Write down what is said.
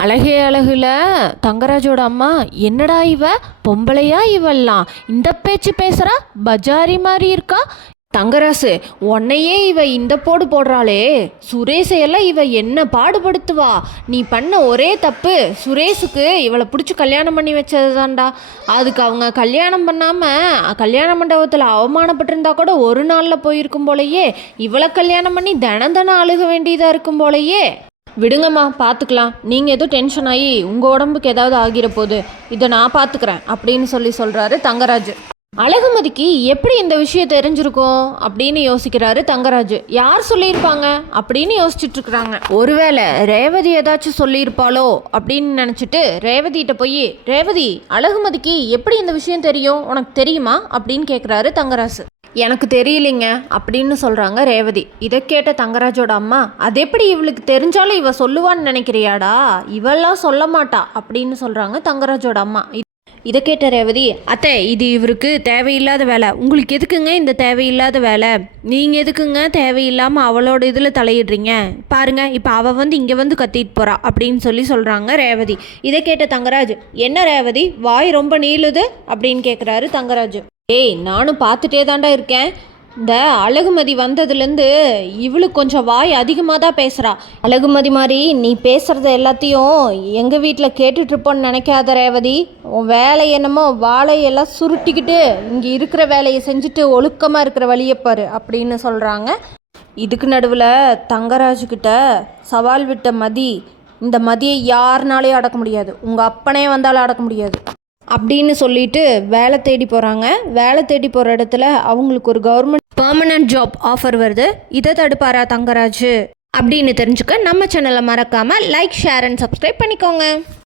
அழகே அழகுல தங்கராஜோட அம்மா, என்னடா இவ பொம்பளையா இவெல்லாம் இந்த பேச்சு பேசுறா, பஜாரி மாதிரி இருக்கா. தங்கராசு, உன்னையே இவ இந்த போடு போடுறாளே, சுரேஷையெல்லாம் இவ என்ன பாடுபடுத்துவா. நீ பண்ண ஒரே தப்பு, சுரேஷுக்கு இவளை பிடிச்சி கல்யாணம் பண்ணி வச்சது தான்டா. அதுக்கு அவங்க கல்யாணம் பண்ணாமல் கல்யாண மண்டபத்தில் அவமானப்பட்டிருந்தா கூட ஒரு நாளில் போயிருக்கும் போலையே, இவளை கல்யாணம் பண்ணி தினம் தினம் அழுக வேண்டியதாக இருக்கும் போலையே. விடுங்கம்மா, பார்த்துக்கலாம். நீங்கள் எதுவும் டென்ஷன் ஆகி உங்கள் உடம்புக்கு ஏதாவது ஆகிற போது இதை நான் பார்த்துக்கிறேன் அப்படின்னு சொல்கிறாரு தங்கராஜ். அழகுமதிக்கு எப்படி இந்த விஷயம் தெரிஞ்சிருக்கும் அப்படின்னு யோசிக்கிறாரு தங்கராஜ். யார் சொல்லியிருப்பாங்க அப்படின்னு யோசிச்சுட்டு இருக்கிறாங்க. ஒருவேளை ரேவதி ஏதாச்சும் சொல்லியிருப்பாளோ அப்படின்னு நினச்சிட்டு ரேவதிகிட்ட போய், ரேவதி, அழகுமதிக்கு எப்படி இந்த விஷயம் தெரியும், உனக்கு தெரியுமா அப்படின்னு கேட்குறாரு தங்கராஜ். எனக்கு தெரியலைங்க அப்படின்னு சொல்கிறாங்க ரேவதி. இதை கேட்ட தங்கராஜோட அம்மா, அது எப்படி இவளுக்கு தெரிஞ்சாலும் இவ சொல்லுவான்னு நினைக்கிறியாடா, இவெல்லாம் சொல்ல மாட்டா அப்படின்னு சொல்கிறாங்க தங்கராஜோட அம்மா. இதை கேட்ட ரேவதி, அத்தை, இது இவருக்கு தேவையில்லாத வேலை. உங்களுக்கு எதுக்குங்க இந்த தேவையில்லாத வேலை? நீங்கள் எதுக்குங்க தேவையில்லாமல் அவளோட இதில் தலையிடுறீங்க? பாருங்க, இப்போ அவள் வந்து இங்கே வந்து கத்திட்டு போகிறா அப்படின்னு சொல்கிறாங்க ரேவதி. இதை கேட்ட தங்கராஜ், என்ன ரேவதி, வாய் ரொம்ப நீளுது அப்படின்னு கேட்குறாரு தங்கராஜ். ஏய், நானும் பார்த்துட்டே தாண்டா இருக்கேன். இந்த அழகுமதி வந்ததுலேருந்து இவளுக்கு கொஞ்சம் வாய் அதிகமாக தான் பேசுகிறா. அழகுமதி மாதிரி நீ பேசுகிறத எல்லாத்தையும் எங்கள் வீட்டில் கேட்டுட்ருப்போன்னு நினைக்காத ரேவதி. உன் வேலை என்னமோ வாழையெல்லாம் சுருட்டிக்கிட்டு இங்கே இருக்கிற வேலையை செஞ்சுட்டு ஒழுக்கமாக இருக்கிற வழியப்பாரு அப்படின்னு சொல்கிறாங்க. இதுக்கு நடுவில் தங்கராஜுக்கிட்ட சவால் விட்ட மதி, இந்த மதியை யாருனாலையும் அடக்க முடியாது, உங்கள் அப்பனே வந்தாலும் அடக்க முடியாது அப்படின்னு சொல்லிட்டு வேலை தேடி போகிறாங்க. வேலை தேடி போகிற இடத்துல அவங்களுக்கு ஒரு கவர்மெண்ட் பெர்மனன்ட் ஜாப் ஆஃபர் வருது. இதை தடுப்பாரா தங்கராஜ் அப்படின்னு தெரிஞ்சுக்க நம்ம சேனலை மறக்காமல் லைக், ஷேர் அண்ட் சப்ஸ்கிரைப் பண்ணிக்கோங்க.